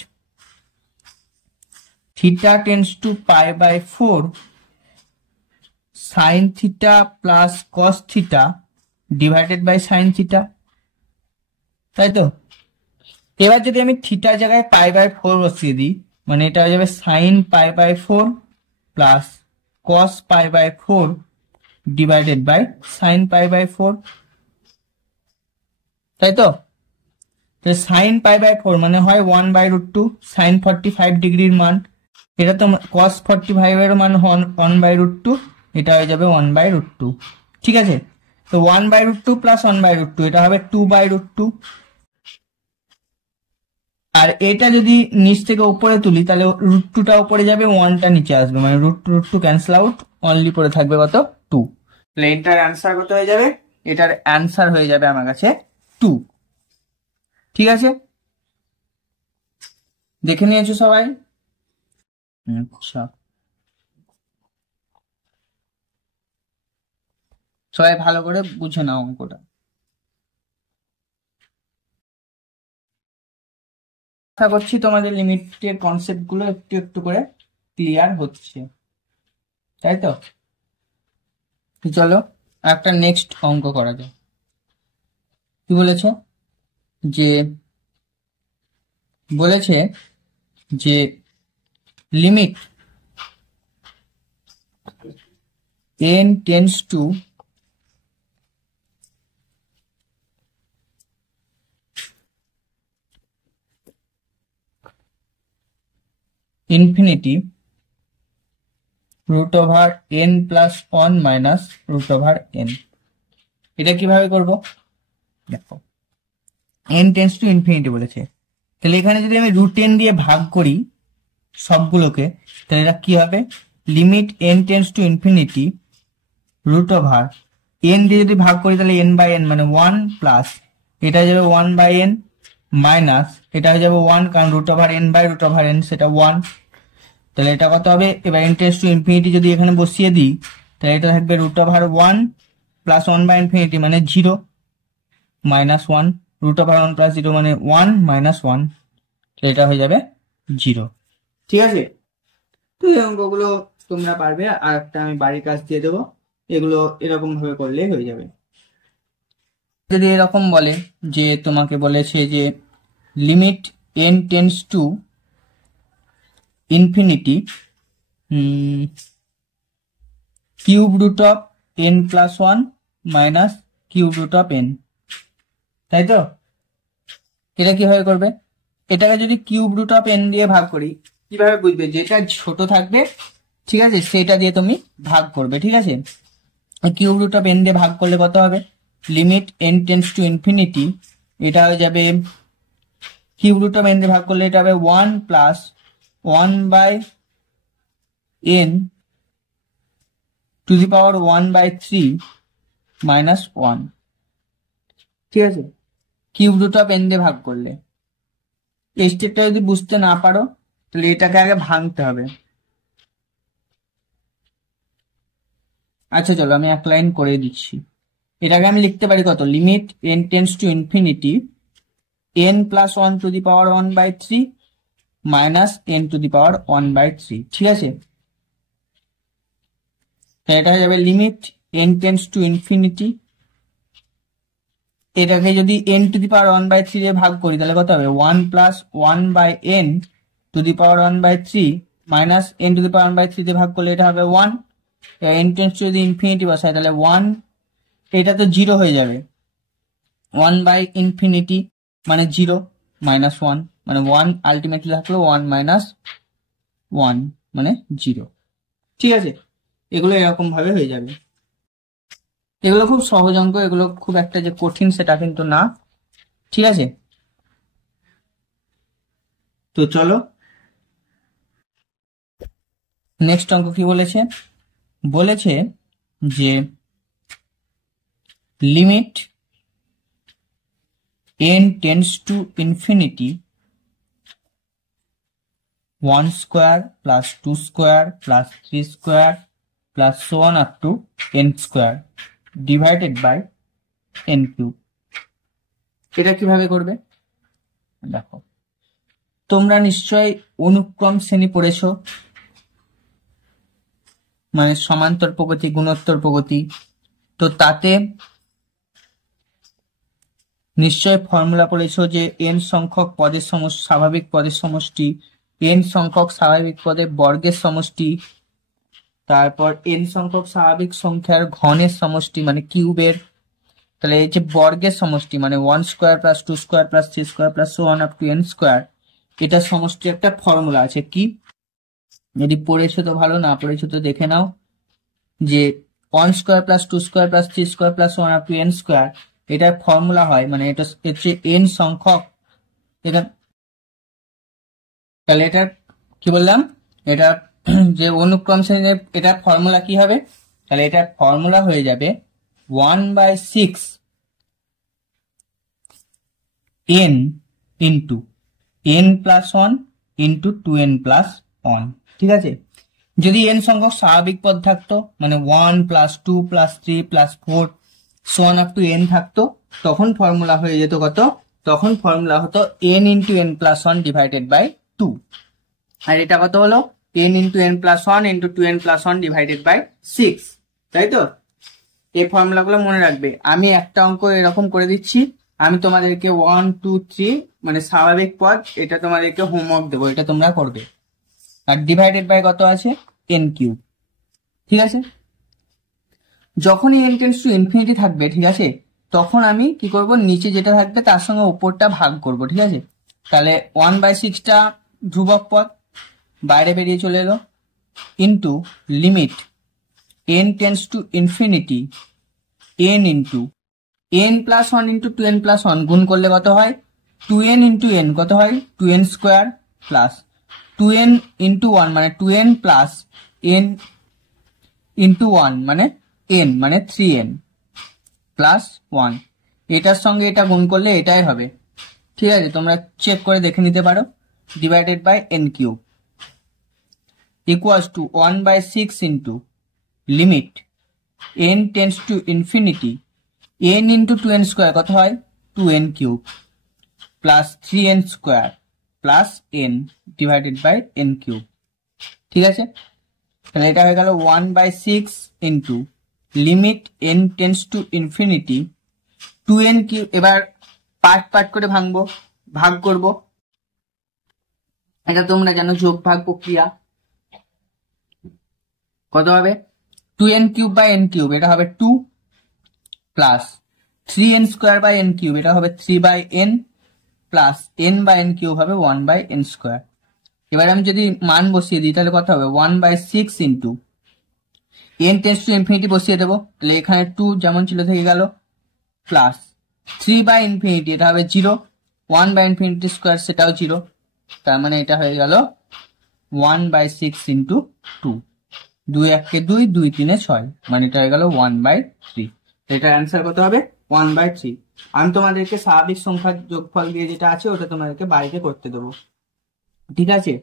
theta tends to pi by 4 sine theta plus cos theta divided by sine theta. তাই তো? এবার যদি আমি থিটার জায়গায় পাই বাই 4 বসিয়ে দিই, মানে এটা হয়ে যাবে sine pi by 4 plus cos pi by 4 divided by sine pi by 4। তাই তো? সাইন পাই বাই 4 মানে হয় 1 বাই রুট 2 সাইন 45 ডিগ্রির মান, এটা তো কস 45 এর মান 1 বাই রুট 2, এটা হয়ে যাবে 1 বাই রুট 2। ঠিক আছে, তো 1 by root 2 plus 1 by root 2, এটা হবে 2 বাই রুট 2। আর এটা যদি নিচ থেকে উপরে তুলি, তাহলে রুট 2টা উপরে যাবে, 1টা নিচে আসবে, মানে root two cancel out, only পড়ে থাকবে কত? 2। তাহলে এটার অ্যান্সার কত হয়ে যাবে? এটার অ্যান্সার হয়ে যাবে আমার কাছে 2। ঠিক আছে, দেখে নিয়েছো সবাই? আচ্ছা, সবাই ভালো করে বুঝে নাও অঙ্কটা। আশা করছি তোমাদের লিমিটের কনসেপ্ট গুলো একটু একটু করে ক্লিয়ার হচ্ছে। তাই তো? চলো একটা নেক্সট অঙ্ক করা যায়। কি বলেছে? যে limit n tends to infinity root over n plus 1 minus root over n। এটা কিভাবে করব? দেখো n টেন্ডস টু ইনফিনিটি বলেছে, তাহলে এখানে যদি আমি রুট n দিয়ে ভাগ করি সবগুলোকে, তাহলে এটা কি হবে? Limit n tends to infinity root over n দিয়ে যদি ভাগ করি, তাহলে n বাই n মানে 1 প্লাস এটা হয়ে যাবে 1 বাই n মাইনাস এটা হয়ে যাবে 1, কারণ root over n by root over n সেটা 1। তাহলে এটা কত হবে? এবার n টেন্ডস টু ইনফিনিটি যদি এখানে বসিয়ে দিই, তাহলে এটা থাকবে root over 1 plus 1 by infinity মানে 0 মাইনাস 1, রুট ওভার 1 প্লাস 0 মানে 1 মাইনাস 1, এটা হয়ে যাবে 0। ঠিক আছে, তো এই অঙ্কগুলো তোমরা পারবে, আর একটা আমি বাড়ির কাজ দিয়ে দেবো, এগুলো এরকম ভাবে করলেই হয়ে যাবে। যদি এরকম বলে যে তোমাকে বলেছে যে limit n tends to infinity cube root of n plus one minus cube root of n, তাই তো? এটা কিভাবে করবে? এটাকে যদি কিউব রুট অফ n দিয়ে ভাগ করি, কিভাবে বুঝবে? যেটা ছোট থাকবে, ঠিক আছে, সেটা দিয়ে তুমি ভাগ করবে, ঠিক আছে? কিউব রুট অফ n দিয়ে ভাগ করলে কত হবে? Limit n tends to infinity, এটা হয়ে যাবে কিউব রুট অফ n দিয়ে ভাগ করলে এটা হবে 1 plus 1/n to the power 1/3 minus 1, ঠিক আছে? কিউব রুট অফ n দিয়ে ভাগ করলে। এই স্টেপটা যদি বুঝতে না পারো তাহলে এটাকে আগে ভাঙতে হবে। আচ্ছা চলো আমি এক লাইন করে দিচ্ছি। এটাকে আমি লিখতে পারি কত? Limit n tends to infinity n plus 1 to the power 1/3 minus n to the power 1/3, ঠিক আছে? তাই এটা হয়ে যাবে limit n tends to infinity, এটাকে যদি n টু দি পাওয়ার 1/3 দিয়ে ভাগ করি তাহলে কত হবে? 1 plus 1/n to the power 1/3 minus n to the power 1/3 দিয়ে ভাগ করলে এটা হবে 1। n টেন্ডস টু যদি ইনফিনিটি বসাই তাহলে 1, এটা তো 0 হয়ে যাবে। 1/ইনফিনিটি মানে 0 মাইনাস 1 মানে 1, আলটিমেটলি থাকলো 1 মাইনাস 1 মানে 0, ঠিক আছে? এগুলো এরকম ভাবে হয়ে যাবে। এগুলো খুব সহজ অঙ্ক, এগুলো খুব একটা যে কঠিন সেটা কিন্তু না, ঠিক আছে? তো চলো নেক্সট অঙ্ক কি বলেছে? বলেছে যে limit n tends to infinity 1 square plus 2 square plus 3 square plus so on up to n square divided by n cube. এটা কিভাবে করবে দেখো। তোমরা নিশ্চয় অনুক্রম শ্রেণী পড়েছো, মানে সমান্তর প্রগতি, গুণোত্তর প্রগতি। তো তাতে নিশ্চয় ফর্মুলা পড়েছো যে n সংখ্যক পদের সমষ্টি, স্বাভাবিক পদের সমষ্টি, n সংখ্যক স্বাভাবিক পদের বর্গের সমষ্টি, তারপর n সংখ্যক স্বাভাবিক সংখ্যার ঘনের সমষ্টি মানে কিউবের, তাহলে এই যে বর্গের সমষ্টি মানে 1 square plus 2 square plus 3 square plus so on up to n square, এটা সমষ্টি একটা ফর্মুলা আছে। কি? যদি পড়েছো তো ভালো, না পড়েছো তো দেখে নাও যে 1 square plus 2 square plus 3 square plus so on up to n square, এটার ফর্মুলা হয় মানে এটা হচ্ছে n সংখ্যক, এটা তাহলে এটা কি বললাম, এটা যে অনুক্রম শ্রেণীর এটার ফর্মুলা কি হবে? তাহলে এটার ফর্মুলা হয়ে যাবে 1/6 n into n plus 1 into 2n plus 1, ঠিক আছে? যদি n সংখ্যক স্বাভাবিক পদ থাকতো মানে 1 plus 2 plus 3 plus 4 so on up to n থাকতো, তখন ফর্মুলা হয়ে যেত কত? তখন ফর্মুলা হতো n into n plus 1 divided by 2। আর এটা কত হলো? n into n plus 1 into 2n plus 1 divided by 6, তাই তো? এই ফর্মুলাগুলো মনে রাখবে। আমি একটা অঙ্ক এরকম করে দিচ্ছি, আমি তোমাদেরকে 1 2 3 মানে স্বাভাবিক পদ, এটা তোমাদেরকে হোমওয়ার্ক দেবো, এটা তোমরা করবে। আর ডিভাইডেড বাই কত আছে? n কিউব, ঠিক আছে? যখনই n টেন্ডস টু ইনফিনিটি থাকবে, ঠিক আছে, তখন আমি কি করব? নিচে যেটা থাকবে তার সঙ্গে উপরটা ভাগ করব, ঠিক আছে? তাহলে 1/6টা ধ্রুবক পদ বাইরে বেরিয়ে চলে এলো, into limit n tends to infinity n into n plus 1 into 2n plus 1 গুণ করলে কত হয়? 2n ইন্টু n কত হয়? 2n square plus 2n into 1 মানে 2n প্লাস n ইন্টু 1 মানে n মানে 3n প্লাস 1, এটার সঙ্গে এটা গুণ করলে এটাই হবে, ঠিক আছে? তোমরা চেক করে দেখে নিতে পারো। Divided by n cube equals to 1/6 into limit n tends to infinity n into 2n square কত হয়? 2n cube plus 3n square plus n divided by n cube, ঠিক আছে? তাহলে এটা হয়ে গেল 1/6 into limit n tends to infinity 2n cube, এবার part part করে ভাগ করব। এটা তোমরা জানো যোগ ভাগ প্রক্রিয়া। কত হবে 2n cube by n cube, এটা হবে 2 plus 3n square by n cube, এটা হবে 3 by n plus n by n cube হবে 1 বাই n স্কোয়ার। এবার আমি যদি মান বসিয়ে দিই তাহলে কত হবে 1 by 6 into n tends to infinity বসিয়ে দেবো, তাহলে এখানে 2 যেমন ছিল থেকে গেল, প্লাস 3 বাই ইনফিনিটি, এটা হবে 0, 1 বাই ইনফিনিটি স্কোয়ার সেটাও 0, তার মানে এটা হয়ে গেল 1 বাই 6 ইন্টু 2, 2 1 2, 2 3 6, মানে এটা হয়ে গেল 1 বাই 3। এটার অ্যান্সার কত হবে 1 বাই 3। আমি তোমাদেরকে স্বাভাবিক সংখ্যার যোগফল দিয়ে যেটা আছে ওটা তোমাদেরকে বাড়িতে করতে দেবো, ঠিক আছে?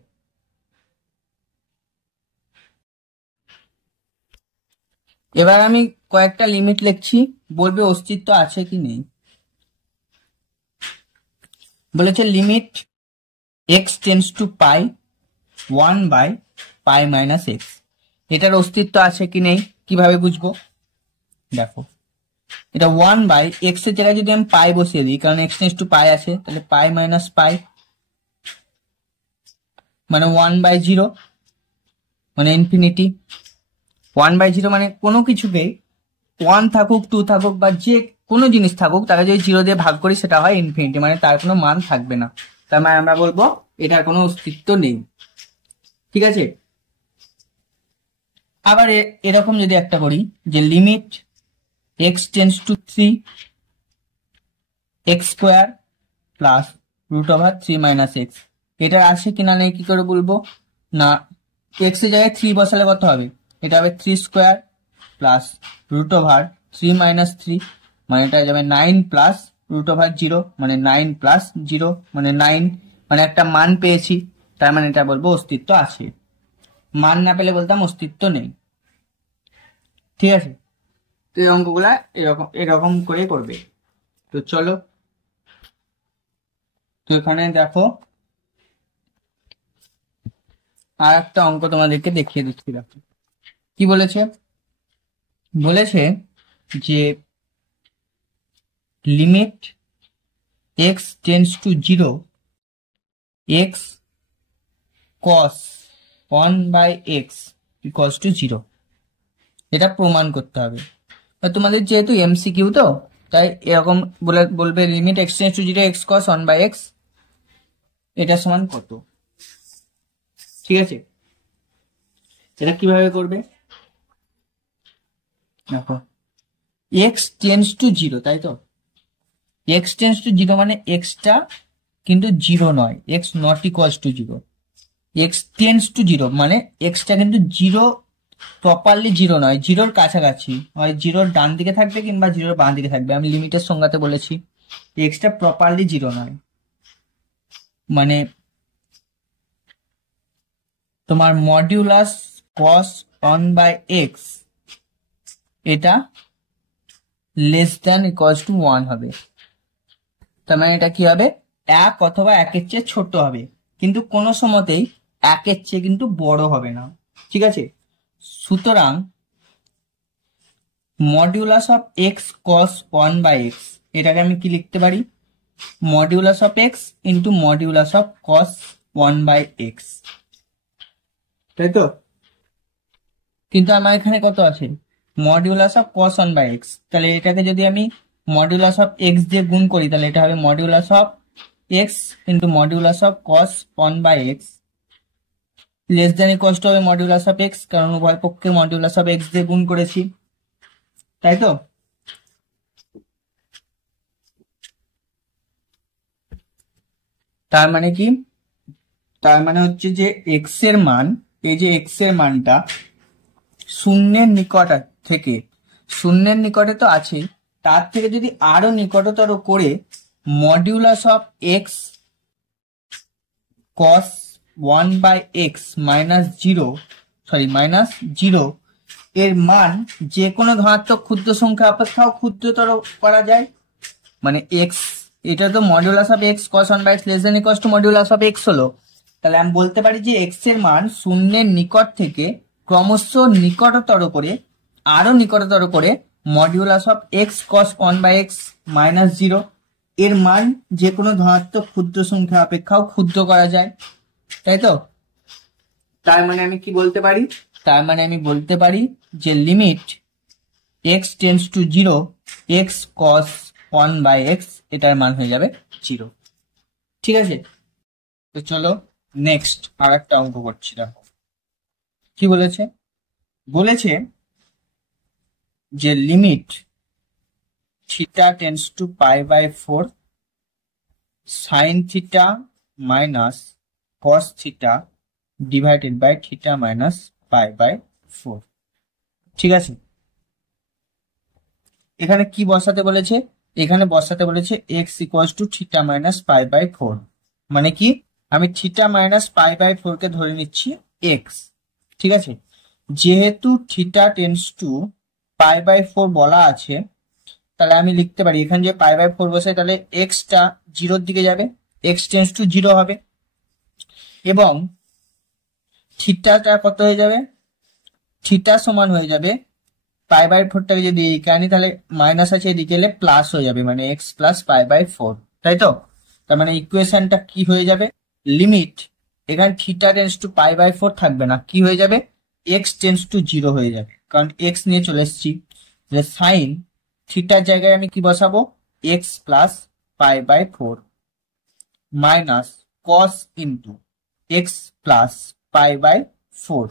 এবার আমি কয়েকটা লিমিট লিখছি, বলবে অস্তিত্ব আছে কি নেই। বলেছে limit x tends to pi 1 by pi minus x, এটার অস্তিত্ব আছে কি নেই কিভাবে বুঝবো? দেখো এটা 1 বাই এক্স এর জায়গায় যদি আমি পাই বসিয়ে দিই, কারণ এক্স টেন্স টু পাই আছে, তাহলে পাই মাইনাস পাই মানে 1 বাই 0 মানে ইনফিনিটি। 1 বাই 0 মানে কোনো কিছুকেই 1 থাকুক 2 থাকুক বা যে কোনো জিনিস থাকুক তাকে যদি 0 দিয়ে ভাগ করি সেটা হয় ইনফিনিটি, মানে তার কোনো মান থাকবে না, তার মানে আমরা বলবো এটার কোনো অস্তিত্ব নেই, ঠিক আছে? আবার এরকম যদি একটা করি যে limit x tends to 3 x square plus root over 3 minus x, এটা আসে কিনা নেই কি করে বলবো? না, এক্স এর জায়গায় 3 বসালে কত হবে, এটা হবে 3 square plus root over 3 minus 3, মানে এটা যাবে 9 প্লাস রুট ওভার 0, মানে 9 প্লাস 0 মানে 9, মানে একটা মান পেয়েছি, তার মানে এটা বলবো অস্তিত্ব আছে। মান না পেলে বলতাম অস্তিত্ব নেই, ঠিক আছে? তো এই অঙ্কগুলা এরকম করে করবে। তো চলো, তো এখানে দেখো আর একটা অঙ্ক তোমাদেরকে দেখিয়ে দিচ্ছি। দেখো কি বলেছে, বলেছে যে limit x tends to 0 x cos 1 by x equals to 0, এটা প্রমাণ করতে হবে। তোমাদের যেহেতু এমসিকিউ তো তাই এরকম বলবে limit x tends to 0 x cos 1 by x, এটা সমান কত, ঠিক আছে? এটা কিভাবে করবে দেখো, এক্স টেন্স টু 0, তাই তো? এক্স টেন্স টু 0 মানে এক্সটা কিন্তু 0 নয়, x not equals to 0। X tends to 0 মানে এক্সটা কিন্তু 0 প্রপারলি 0 নয়, 0-র কাছাকাছি, হয় 0-র ডান দিকে থাকবে কিংবা 0-র বাঁ দিকে থাকবে। আমি লিমিটের সংজ্ঞাতে বলেছি এক্সটা প্রপারলি 0 নয়, মানে তোমার মডিউলাস cos 1 বাই এক্স এটা লেস দ্যান ইকুয়ালস টু 1 হবে, তার মানে এটা কি হবে 1 অথবা 1-এর চেয়ে ছোট হবে, কিন্তু কোনো সময়তেই 1-এর চেয়ে কিন্তু বড় হবে না, ঠিক আছে? সুতরাং modulus of x cos 1 by x, এটাকে আমি কি লিখতে পারি, modulus of x into modulus of cos 1 by x, তাই তো? কিন্তু আমার এখানে কত আছে modulus of cos 1 by x, তাহলে এটাকে যদি আমি মডিউলাস অফ এক্স দিয়ে গুণ করি তাহলে এটা হবে modulus of x into modulus of cos 1 by x, less than equals to হবে মডিউলাস অফ এক্স, কারণ উভয় পক্ষে মডিউলাস অফ এক্স দিয়ে গুণ করেছি, তাই তো? তার মানে কি, তার মানে হচ্ছে যে এক্স এর মান, এই যে এক্স এর মানটা শূন্যের নিকট থেকে, শূন্যের নিকটে তো আছে, তার থেকে যদি আরো নিকটতর করে modulus of x cos 1 by x minus 0 এর মান যে কোনো ধনাত্মক ক্ষুদ্র সংখ্যা অপেক্ষাও ক্ষুদ্রতর করা যায়, মানে এক্স, এটা তো modulus of x cos 1 by x less than equals to modulus of x হলো, তাহলে আমি বলতে পারি যে এক্স এর মান শূন্যের নিকট থেকে ক্রমশ নিকটতর করে, আরো নিকটতর করে modulus of x cos 1 by x -0, এর মান যে কোনো ধনাত্মক ক্ষুদ্র সংখ্যা অপেক্ষাও ক্ষুদ্র করা যায়, তাই তো? তার মানে আমি কি বলতে পারি? তার মানে আমি বলতে পারি যে limit x tends to 0, x cos 1/x এটার মান হয়ে যাবে 0। ঠিক আছে, তো চলো নেক্সট আর একটা অঙ্ক করছি। দেখো কি বলেছে। বলেছে যে limit theta tends to π/4 sine theta minus cos theta divided by theta minus π/4। ঠিক আছে, এখানে কি বসাতে বলেছে? এখানে বসাতে বলেছে x equals to theta minus π/4। মানে কি, আমি থিটা মাইনাস π/4 কে ধরে নিচ্ছি x। ঠিক আছে, যেহেতু থিটা টেন্ডস টু π/4 বলা আছে, তাহলে আমি লিখতে পারি এখানে যে π/4 বসে, তাহলে এক্সটা 0-র দিকে যাবে, x টেন্ডস টু 0 হবে, এবং থিটাটা কত হয়ে যাবে? থিটা সমান হয়ে যাবে π/4টাকে যদি এদিকে আনি তাহলে মাইনাস আছে, এদিকে এলে প্লাস হয়ে যাবে, মানে x প্লাস π/4, তাই তো? তার মানে ইকুয়েশনটা কি হয়ে যাবে? লিমিট এখানে থিটা টেন্ডস টু π/4 থাকবে না, কি হয়ে যাবে? x টেন্ডস টু 0 হয়ে যাবে, কারণ x নিয়ে চলে এসেছি। সাইন থিটার জায়গায় আমি কি বসাবো? x plus π/4 minus cos into x plus π/4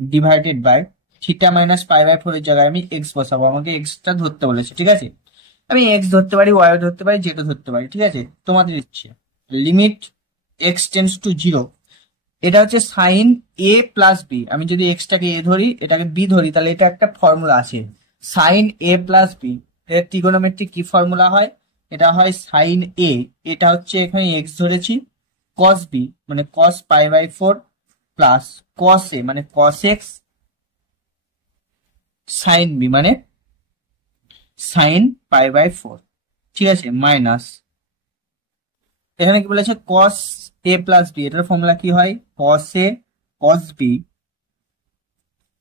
divided by theta minus π/4 এর জায়গায় আমি x বসাবো। আমাকে এক্সটা ধরতে বলেছে, ঠিক আছে? আমি এক্স ধরতে পারি, ওয়াই ধরতে পারি, জেডও ধরতে পারি, ঠিক আছে? তোমাদের ইচ্ছে। লিমিট x টেন্ডস টু 0, এটা হচ্ছে সাইন a প্লাস বি। আমি যদি এক্সটাকে a ধরি, এটাকে b ধরি, তাহলে এটা একটা ফর্মুলা আছে, সাইন a প্লাস বি। এর ট্রিগোনোমেট্রিক কি ফর্মুলা হয়? এটা হয় সাইন a, এটা হচ্ছে এখানে x ধরেছি, কস বি মানে কস π/4 প্লাস কস a মানে কস x, সাইন বি মানে সাইন π/4। ঠিক আছে, মাইনাস এখানে কি বলেছে? কস a প্লাস বি, এটার ফর্মুলা কি হয়? Cos a cos b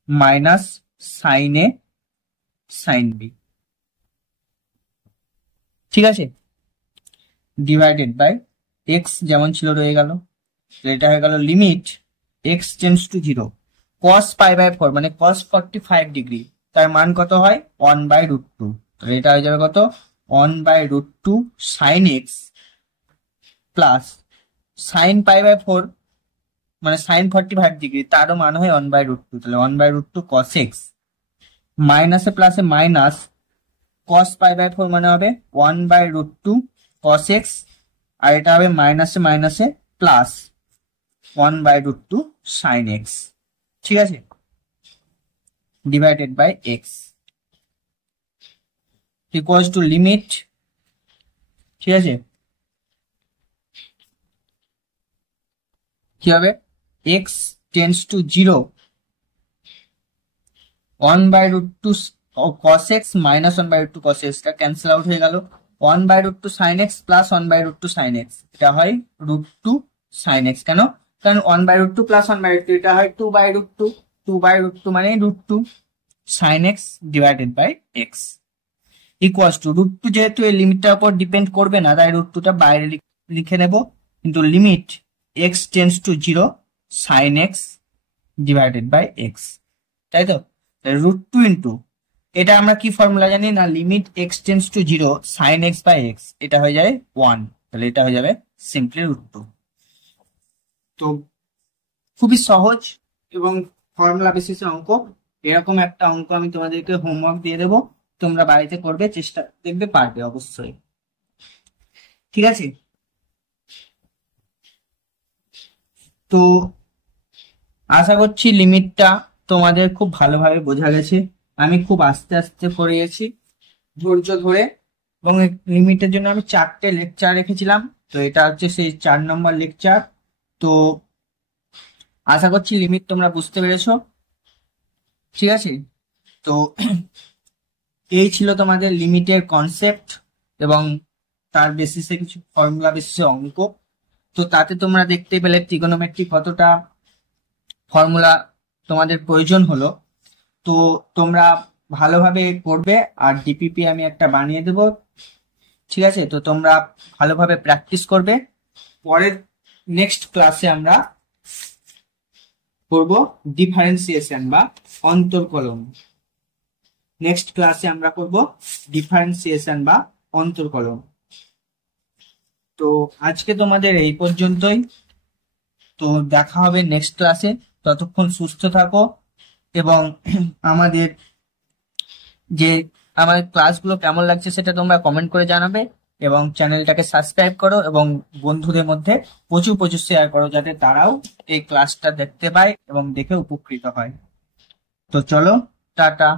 minus sine a sine b. ঠিক আছে, ডিভাইডেড বাই এক্স যেমন ছিল রয়ে গেল। এটা হয়ে গেল লিমিট এক্স টেন্ডস টু 0, কস π/4 মানে কস 45 ডিগ্রি, তার মান কত হয়? 1/√2। তাহলে এটা হয়ে যাবে কত? 1/√2 সাইন এক্স প্লাস সাইন π/4 মানে সাইন 45 ডিগ্রি, তারও মান হয় 1/√2, তাহলে 1/√2 কস এক্স মাইনাসে প্লাসে মাইনাস কস π/4 মানে হবে 1/√2 কস এক্স, আর এটা হবে মাইনাসে মাইনাসে প্লাস 1/√2 সাইন এক্স। ঠিক আছে, divided by x equals to limit. ঠিক আছে, কি হবে? X tends to 0, 1/√2 cos x minus 1/√2 cos x, টা ক্যান্সেল আউট হয়ে গেল। 1/√2 sin x plus 1/√2 sin x, এটা হয় √2 sin x। কেন? কারণ 1/√2 প্লাস 1/√2 এটা হয় 2/√2, 2/√2 মানে √2 sin x divided by x equals to √2, যেহেতু এই লিমিটটার উপর ডিপেন্ড করবে না, তাই √2টা বাইরে লিখে নেব, কিন্তু limit x tends to 0 sin x divided by x, তাই তো? √2 ইন্টু এটা আমরা কি ফর্মুলা জানি না? Limit x tends to 0 sin x by x, এটা হয়ে যায় 1, তাহলে এটা হয়ে যাবে সিম্পলি √2। তো খুবই সহজ এবং ফর্মুলা বেসিসের অঙ্ক। এরকম একটা অঙ্ক আমি তোমাদেরকে হোমওয়ার্ক দিয়ে দেবো, তোমরা বাড়িতে করবে, চেষ্টা দেখবে পারবে অবশ্যই। ঠিক আছে, তো আশা করছি লিমিটটা তোমাদের খুব ভালোভাবে বোঝা গেছে। আমি খুব আস্তে আস্তে করিয়েছি ধৈর্য ধরে, এবং লিমিটের জন্য আমি 4টে লেকচার রেখেছিলাম, তো এটা হচ্ছে সেই 4 নম্বর লেকচার। তো আশা করছি লিমিট তোমরা বুঝতে পেরেছো। ঠিক আছে, তো এই ছিল তোমাদের লিমিটের কনসেপ্ট এবং তার বেসিসে কিছু ফর্মুলা বেসিসে অঙ্ক। তো তাতে তোমরা দেখতে পেলে ট্রিগোনোমেট্রি কতটা ফর্মুলা তোমাদের প্রয়োজন হলো। তো তোমরা ভালোভাবে করবে, আর ডিপিপি আমি একটা বানিয়ে দেবো। ঠিক আছে, তো তোমরা ভালোভাবে প্র্যাকটিস করবে। পরের নেক্সট ক্লাসে আমরা করব ডিফারেন্সিয়েশন বা অন্তর্কলন। নেক্সট ক্লাসে আমরা করব ডিফারেন্সিয়েশন বা অন্তর্কলন। তো আজকে তোমাদের এই পর্যন্তই। তো দেখা হবে নেক্সট ক্লাসে। ততক্ষণ সুস্থ থাকো এবং আমাদের যে আমাদের ক্লাসগুলো কেমন লাগছে সেটা তোমরা কমেন্ট করে জানাবে, এবং চ্যানেলটাকে সাবস্ক্রাইব করো এবং বন্ধুদের মধ্যে প্রচুর প্রচুর শেয়ার করো, যাতে তারাও এই ক্লাসটা দেখতে পায় এবং দেখে উপকৃত হয়। তো চলো, টাটা।